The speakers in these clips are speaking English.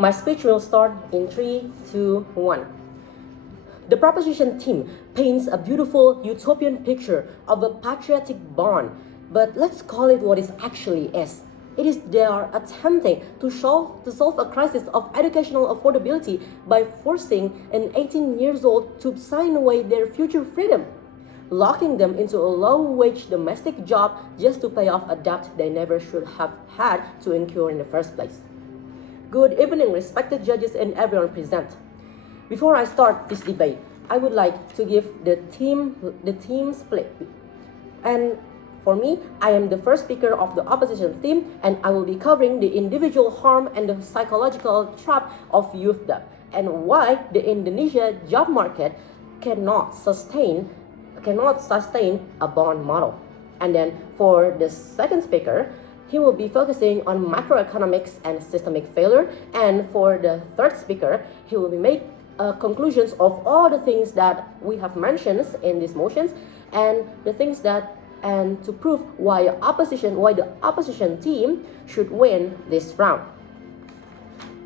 My speech will start in 3, 2, 1. The proposition team paints a beautiful utopian picture of a patriotic bond, but let's call it what it actually is. It is they are attempting to solve a crisis of educational affordability by forcing an 18-year-old to sign away their future freedom, locking them into a low-wage domestic job just to pay off a debt they never should have had to incur in the first place. Good evening, respected judges and everyone present. Before I start this debate, I would like to give the team split. And for me, I am the first speaker of the opposition team, and I will be covering the individual harm and the psychological trap of youth debt, and why the Indonesia job market cannot sustain a bond model. And then for the second speaker, he will be focusing on macroeconomics and systemic failure. And for the third speaker, he will be making conclusions of all the things that we have mentioned in these motions, and the things that and to prove why the opposition team should win this round.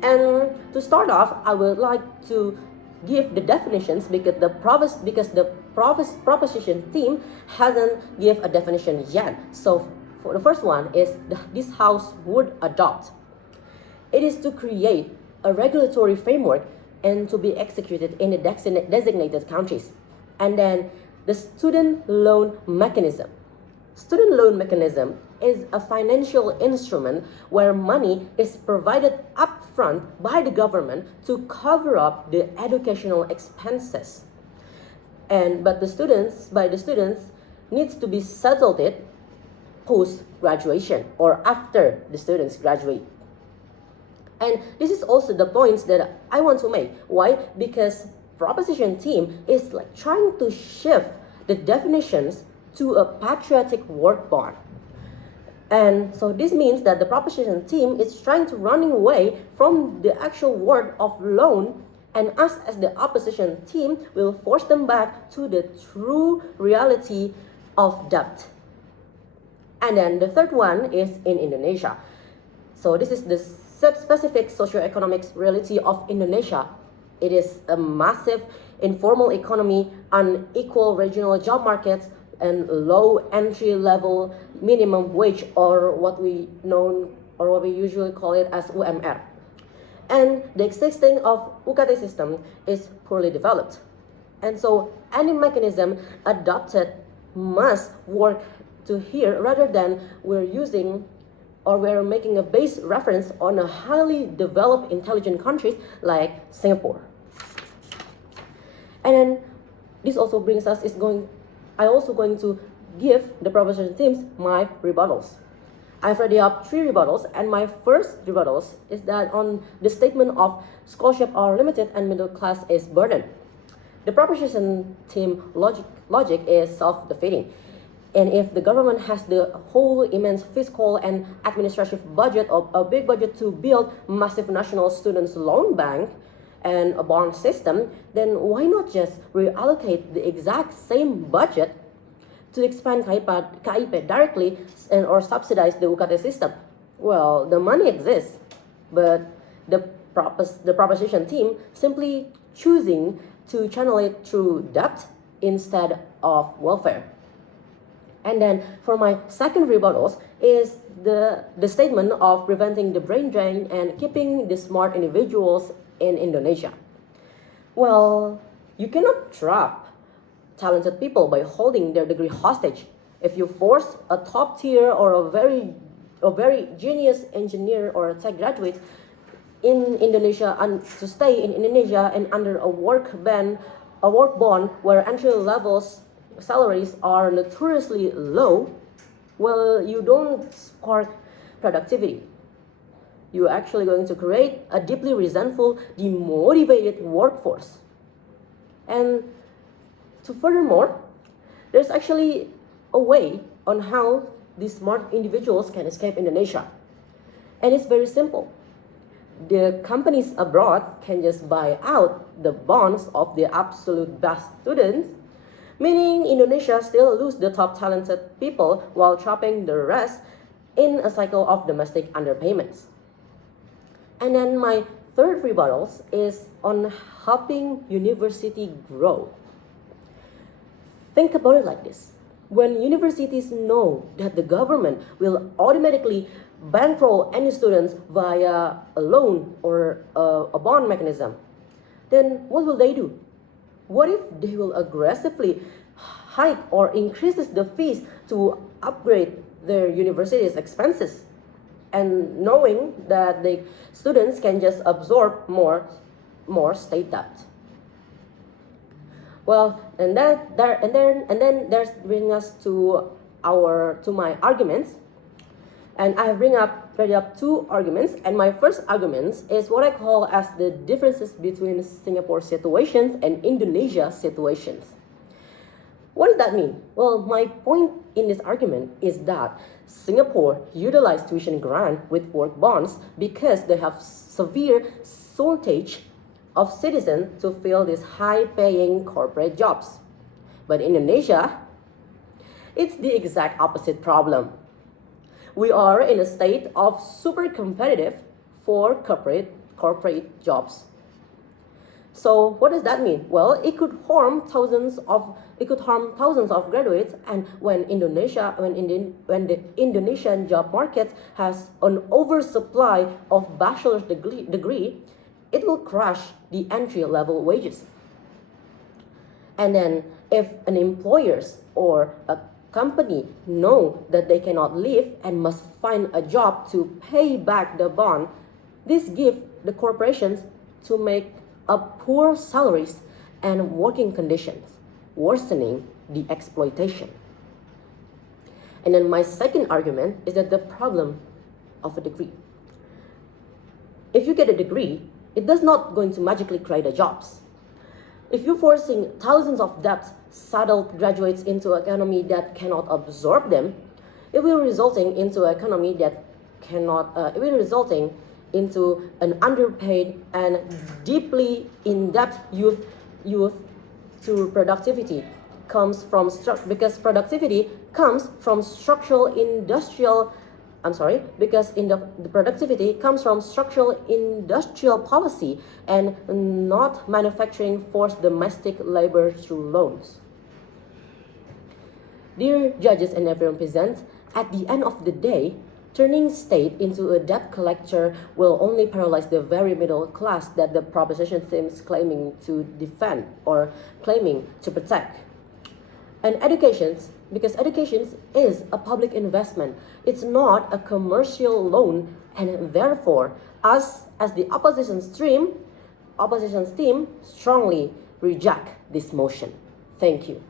And to start off, I would like to give the definitions because the proposition team hasn't give a definition yet. So for the first one is this House would adopt. It is to create a regulatory framework and to be executed in the designated countries. And then the student loan mechanism. Student loan mechanism is a financial instrument where money is provided upfront by the government to cover up the educational expenses. But the students needs to be settled it post graduation or after the students graduate. And this is also the points that I want to make. Why? Because proposition team is like trying to shift the definitions to a patriotic work bond. And so this means that the proposition team is trying to running away from the actual word of loan, and us as the opposition team will force them back to the true reality of debt. And then the third one is in Indonesia. So this is the specific socioeconomic reality of Indonesia. It is a massive informal economy, unequal regional job markets, and low entry-level minimum wage, or what we usually call it as UMR. And the existing of UKT system is poorly developed. And so any mechanism adopted must work to here rather than we're making a base reference on a highly developed intelligent countries like Singapore. And then this also brings us I also going to give the proposition teams my rebuttals. I've already up 3 rebuttals, and my first rebuttals is that on the statement of scholarship are limited and middle class is burdened. The proposition team logic is self-defeating. And if the government has the whole immense fiscal and administrative budget of a big budget to build massive national students loan bank and a bond system, then why not just reallocate the exact same budget to expand KIP directly or subsidize the UKT system? Well, the money exists, but the proposition team simply choosing to channel it through debt instead of welfare. And then for my second rebuttals is the statement of preventing the brain drain and keeping the smart individuals in Indonesia. Well, you cannot trap talented people by holding their degree hostage. If you force a top tier or a very genius engineer or a tech graduate in Indonesia and to stay in Indonesia and under a work bond where entry levels salaries are notoriously low, well, you don't spark productivity. You're actually going to create a deeply resentful, demotivated workforce. And furthermore, there's actually a way on how these smart individuals can escape Indonesia. And it's very simple. The companies abroad can just buy out the bonds of the absolute best students, meaning Indonesia still lose the top talented people while trapping the rest in a cycle of domestic underpayments. And then my third rebuttal is on helping university grow. Think about it like this. When universities know that the government will automatically bankroll any students via a loan or a bond mechanism, then what will they do? What if they will aggressively hike or increases the fees to upgrade their university's expenses? And knowing that the students can just absorb more state debt. Well, and then there's bring us to my arguments, and I bring up two arguments. And my first argument is what I call as the differences between Singapore situations and Indonesia situations. What does that mean? Well, my point in this argument is that Singapore utilized tuition grant with work bonds because they have severe shortage of citizens to fill these high-paying corporate jobs. But in Indonesia, it's the exact opposite problem. We are in a state of super competitive for corporate jobs. So what does that mean? Well, it could harm thousands of graduates, and when the Indonesian job market has an oversupply of bachelor's degree, it will crush the entry-level wages. And then if an employers or a company know that they cannot live and must find a job to pay back the bond, this gives the corporations to make up poor salaries and working conditions, worsening the exploitation. And then my second argument is that the problem of a degree. If you get a degree, it does not going to magically create a jobs. If you're forcing thousands of debt-saddled graduates into an economy that cannot absorb them, it will resulting into an economy that it will resulting into an underpaid and deeply in-depth youth to productivity because productivity comes from structural industrial policy and not manufacturing forced domestic labor through loans. Dear judges and everyone present, at the end of the day, turning state into a debt collector will only paralyze the very middle class that the proposition seems claiming to defend or claiming to protect. And because education is a public investment, it's not a commercial loan, and therefore, us as the opposition team strongly reject this motion. Thank you.